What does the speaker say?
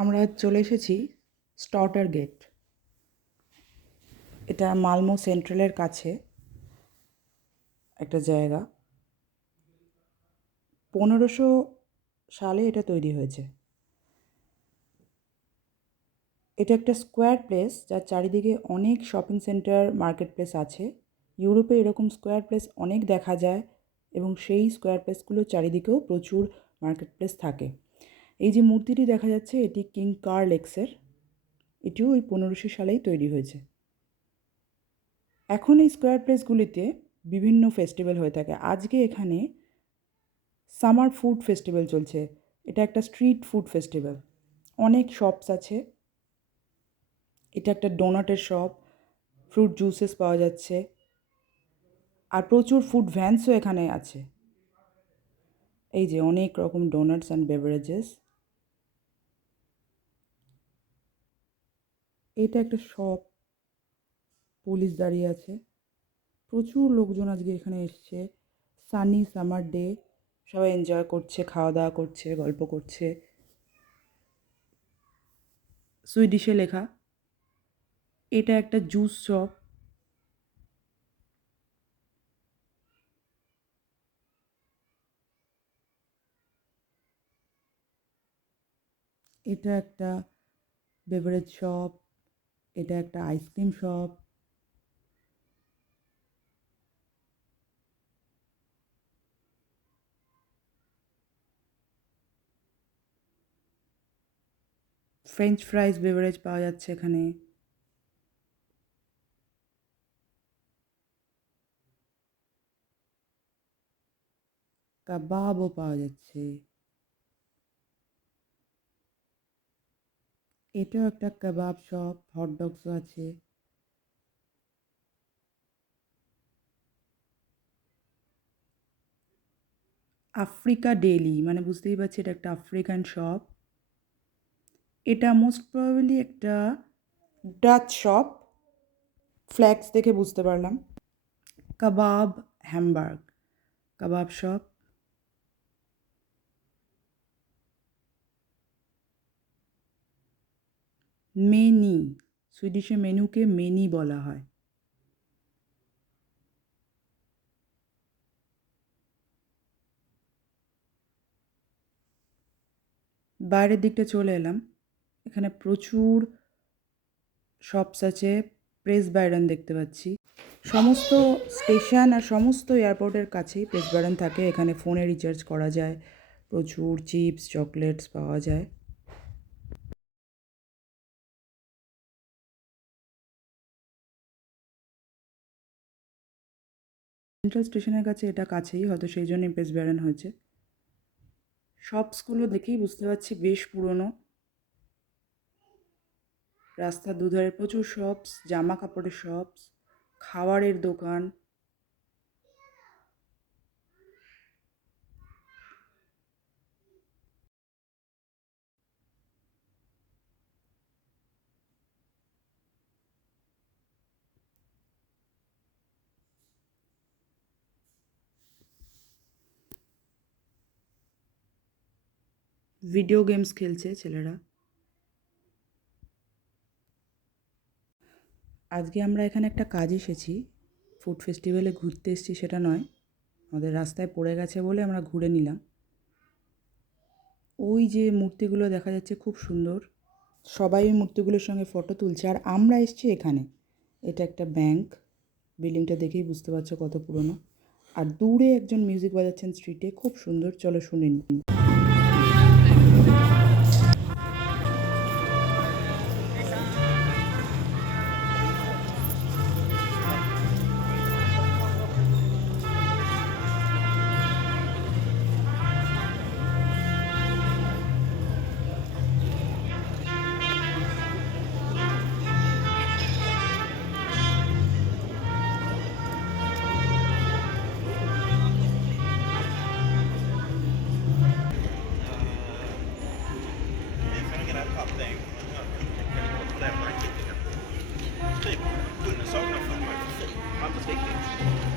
আমরা চলে এসেছি স্টটার গেট। এটা মালমো সেন্ট্রালের কাছে একটা জায়গা। 1500 সালে এটা তৈরি হয়েছে। এটা একটা স্কোয়ার প্লেস, যার চারিদিকে অনেক শপিং সেন্টার, মার্কেট প্লেস আছে। ইউরোপে এরকম স্কোয়ার প্লেস অনেক দেখা যায় এবং সেই স্কোয়ার প্লেসগুলোর চারিদিকেও প্রচুর মার্কেট প্লেস থাকে। এই যে মূর্তিটি দেখা যাচ্ছে, এটি কিং কার্ল এক্সের। এটিও ওই 1500 সালেই তৈরি হয়েছে। এখন এই স্কোয়ার প্লেসগুলিতে বিভিন্ন ফেস্টিভ্যাল হয়ে থাকে। আজকে এখানে সামার ফুড ফেস্টিভ্যাল চলছে। এটা একটা স্ট্রিট ফুড ফেস্টিভ্যাল। অনেক শপস আছে। এটা একটা ডোনাটের শপ, ফ্রুট জুসেস পাওয়া যাচ্ছে, আর প্রচুর ফুড ভ্যানসও এখানে আছে। এই যে অনেক রকম ডোনাটস অ্যান্ড বেভারেজেস। এটা একটা শপ, পুলিশ দাঁড়িয়ে আছে। প্রচুর লোকজন আজকে এখানে এসছে। সানি সামার ডে, সবাই এনজয় করছে, খাওয়া দাওয়া করছে, গল্প করছে। সুইডিশে লেখা। এটা একটা জুস শপ। এটা একটা বেভারেজ শপ। এটা একটা আইসক্রিম শপ। ফ্রেঞ্চ ফ্রাইজ বেভারেজ পাওয়া যাচ্ছে এখানে। কাবাবও পাওয়া যাচ্ছে। এটাও একটা কাবাব শপ, হটডগসও আছে। আফ্রিকা ডেলি, মানে বুঝতেই পারছি এটা একটা আফ্রিকান শপ। এটা মোস্ট প্রবাবলি একটা ডাচ শপ, ফ্ল্যাগস দেখে বুঝতে পারলাম। কাবাব হ্যামবার্গ, কাবাব শপ। মেনি, সুইডিশে মেনুকে মেনি বলা হয়। বাইরের দিকটা চলে এলাম। এখানে প্রচুর শপস আছে। প্রেস বাইরন দেখতে পাচ্ছি। সমস্ত স্টেশন আর সমস্ত এয়ারপোর্টের কাছেই প্রেস বাইরন থাকে। এখানে ফোনে রিচার্জ করা যায়। প্রচুর চিপস, চকলেটস পাওয়া যায়। সেন্ট্রাল স্টেশনের কাছে, এটা কাছেই, হয়তো সেই জন্যই প্রেস বাইরন হয়েছে। শপসগুলো দেখেই বুঝতে পারছি বেশ পুরনো। রাস্তার দুধারে প্রচুর শপস, জামা কাপড়ের শপস, খাবারের দোকান। ভিডিও গেমস খেলছে ছেলেরা। আজকে আমরা এখানে একটা কাজ এসেছি। ফুড ফেস্টিভ্যালে ঘুরতে এসেছি সেটা নয়, আমাদের রাস্তায় পড়ে গেছে বলে আমরা ঘুরে নিলাম। ওই যে মূর্তিগুলো দেখা যাচ্ছে খুব সুন্দর। সবাই ওই মূর্তিগুলোর সঙ্গে ফটো তুলছে, আর আমরা এসেছি এখানে। এটা একটা ব্যাংক। বিল্ডিংটা দেখেই বুঝতে পারছো কত পুরনো। আর দূরে একজন মিউজিক বাজাচ্ছেন স্ট্রিটে, খুব সুন্দর। চলো শুনে নিই। Typ, hunden saknar förmåga till flyg. Man får stickning.